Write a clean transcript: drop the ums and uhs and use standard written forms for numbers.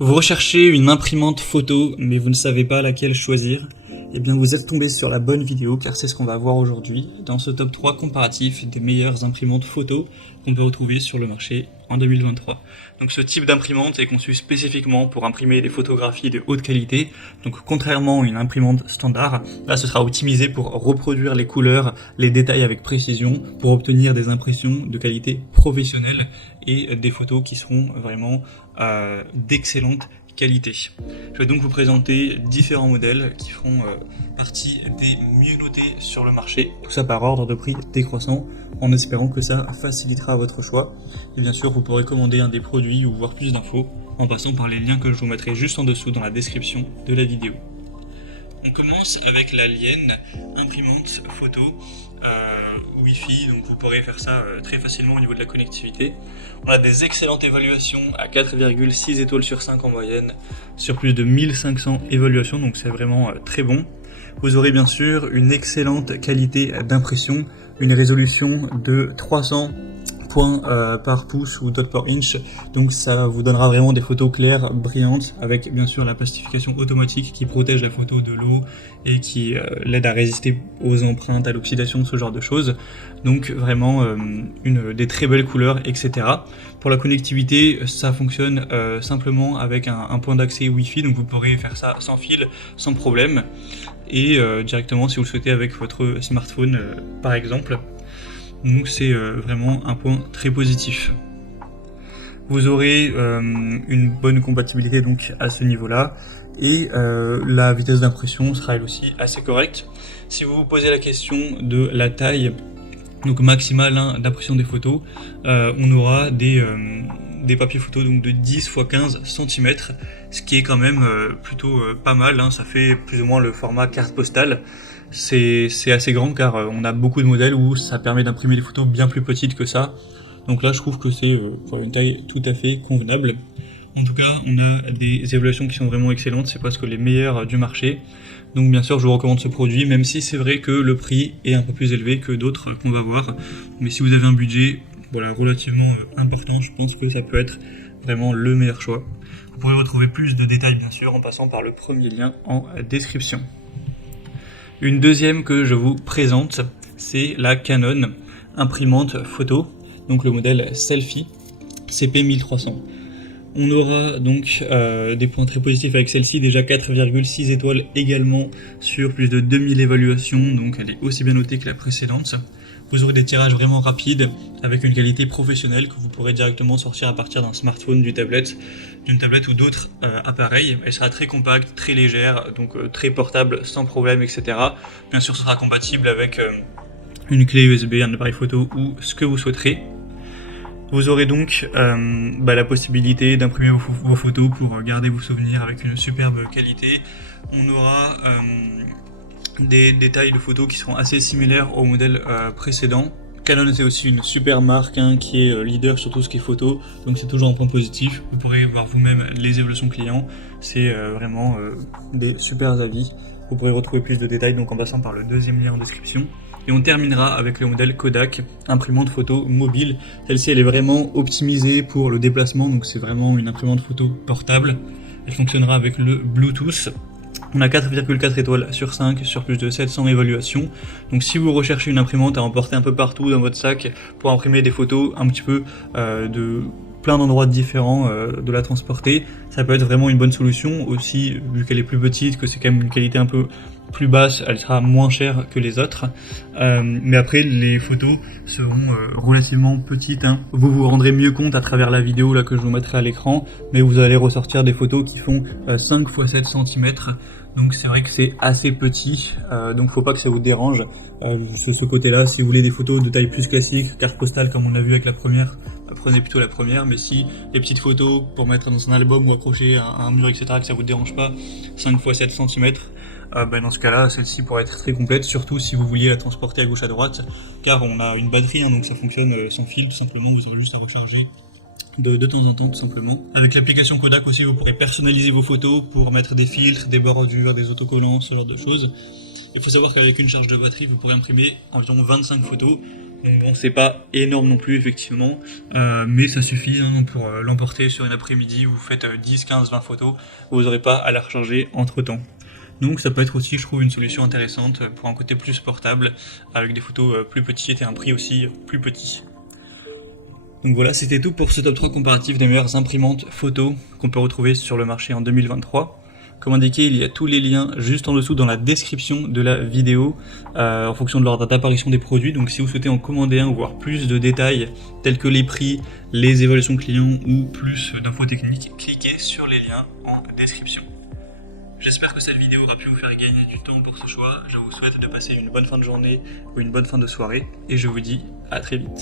Vous recherchez une imprimante photo, mais vous ne savez pas laquelle choisir? Eh bien, vous êtes tombé sur la bonne vidéo, car c'est ce qu'on va voir aujourd'hui dans ce top 3 comparatif des meilleures imprimantes photo qu'on peut retrouver sur le marché en 2023. Donc ce type d'imprimante est conçu spécifiquement pour imprimer des photographies de haute qualité. Donc contrairement à une imprimante standard, là ce sera optimisé pour reproduire les couleurs, les détails avec précision, pour obtenir des impressions de qualité professionnelle et des photos qui seront vraiment d'excellente qualité. Je vais donc vous présenter différents modèles qui feront partie des mieux notés sur le marché, tout ça par ordre de prix décroissant, en espérant que ça facilitera votre choix. Et bien sûr, vous pourrez commander un des produits ou voir plus d'infos en passant par les liens que je vous mettrai juste en dessous dans la description de la vidéo. On commence avec la Lien imprimante photo Wi-Fi, donc vous pourrez faire ça très facilement au niveau de la connectivité. On a des excellentes évaluations à 4,6 étoiles sur 5 en moyenne, sur plus de 1500 évaluations, donc c'est vraiment très bon. Vous aurez bien sûr une excellente qualité d'impression, une résolution de 300 points par pouce ou dot per inch, donc ça vous donnera vraiment des photos claires, brillantes, avec bien sûr la plastification automatique qui protège la photo de l'eau et qui l'aide à résister aux empreintes, à l'oxydation, ce genre de choses. Donc vraiment des très belles couleurs, etc. Pour la connectivité, ça fonctionne simplement avec un point d'accès Wi-Fi, donc vous pourrez faire ça sans fil, sans problème, et directement si vous le souhaitez avec votre smartphone par exemple. Donc c'est vraiment un point très positif. Vous aurez une bonne compatibilité donc à ce niveau-là, et la vitesse d'impression sera elle aussi assez correcte. Si vous vous posez la question de la taille donc maximale d'impression des photos, on aura des papiers photo donc de 10 x 15 cm, ce qui est quand même plutôt pas mal, ça fait plus ou moins le format carte postale. C'est assez grand car on a beaucoup de modèles où ça permet d'imprimer des photos bien plus petites que ça. Donc là je trouve que c'est une taille tout à fait convenable. En tout cas on a des évaluations qui sont vraiment excellentes, c'est presque les meilleures du marché. Donc bien sûr je vous recommande ce produit, même si c'est vrai que le prix est un peu plus élevé que d'autres qu'on va voir. Mais si vous avez un budget relativement important, je pense que ça peut être vraiment le meilleur choix. Vous pourrez retrouver plus de détails bien sûr en passant par le premier lien en description. Une deuxième que je vous présente, c'est la Canon imprimante photo, donc le modèle Selfie CP1300. On aura donc des points très positifs avec celle-ci, déjà 4,6 étoiles également sur plus de 2000 évaluations, donc elle est aussi bien notée que la précédente. Vous aurez des tirages vraiment rapides avec une qualité professionnelle que vous pourrez directement sortir à partir d'un smartphone, d'une tablette ou d'autres appareils. Elle sera très compacte, très légère, donc très portable sans problème, etc. Bien sûr, ce sera compatible avec une clé USB, un appareil photo ou ce que vous souhaiterez. Vous aurez donc la possibilité d'imprimer vos photos pour garder vos souvenirs avec une superbe qualité. On aura des détails de photos qui seront assez similaires au modèle précédent. Canon c'est aussi une super marque qui est leader sur tout ce qui est photo, donc c'est toujours un point positif. Vous pourrez voir vous-même les évaluations clients, c'est vraiment des super avis. Vous pourrez retrouver plus de détails donc en passant par le deuxième lien en description. Et on terminera avec le modèle Kodak, imprimante photo mobile. Celle-ci elle est vraiment optimisée pour le déplacement, donc c'est vraiment une imprimante photo portable. Elle fonctionnera avec le Bluetooth. On a 4,4 étoiles sur 5 sur plus de 700 évaluations. Donc si vous recherchez une imprimante à emporter un peu partout dans votre sac pour imprimer des photos un petit peu de plein d'endroits différents, de la transporter, ça peut être vraiment une bonne solution. Aussi, vu qu'elle est plus petite, que c'est quand même une qualité un peu plus basse, elle sera moins chère que les autres. Mais après, les photos seront relativement petites. Vous vous rendrez mieux compte à travers la vidéo là, que je vous mettrai à l'écran, mais vous allez ressortir des photos qui font 5 x 7 cm. Donc c'est vrai que c'est assez petit, donc faut pas que ça vous dérange. Sur ce côté-là, si vous voulez des photos de taille plus classique, carte postale comme on a vu avec la première, prenez plutôt la première. Mais si les petites photos pour mettre dans un album ou accrocher à un mur, etc., que ça vous dérange pas, 5 x 7 cm, dans ce cas-là, celle-ci pourrait être très complète, surtout si vous vouliez la transporter à gauche à droite, car on a une batterie, donc ça fonctionne sans fil, tout simplement, vous aurez juste à recharger de temps en temps tout simplement. Avec l'application Kodak aussi, vous pourrez personnaliser vos photos pour mettre des filtres, des bordures, des autocollants, ce genre de choses. Il faut savoir qu'avec une charge de batterie, vous pourrez imprimer environ 25 photos. Donc bon, c'est pas énorme non plus effectivement, mais ça suffit hein, pour l'emporter sur une après-midi où vous faites 10, 15, 20 photos, vous n'aurez pas à la recharger entre temps. Donc ça peut être aussi, je trouve, une solution intéressante pour un côté plus portable, avec des photos plus petites et un prix aussi plus petit. Donc voilà, c'était tout pour ce top 3 comparatif des meilleures imprimantes photo qu'on peut retrouver sur le marché en 2023. Comme indiqué, il y a tous les liens juste en dessous dans la description de la vidéo en fonction de l'ordre d'apparition des produits. Donc si vous souhaitez en commander un ou voir plus de détails tels que les prix, les évaluations clients ou plus d'infos techniques, cliquez sur les liens en description. J'espère que cette vidéo aura pu vous faire gagner du temps pour ce choix. Je vous souhaite de passer une bonne fin de journée ou une bonne fin de soirée et je vous dis à très vite.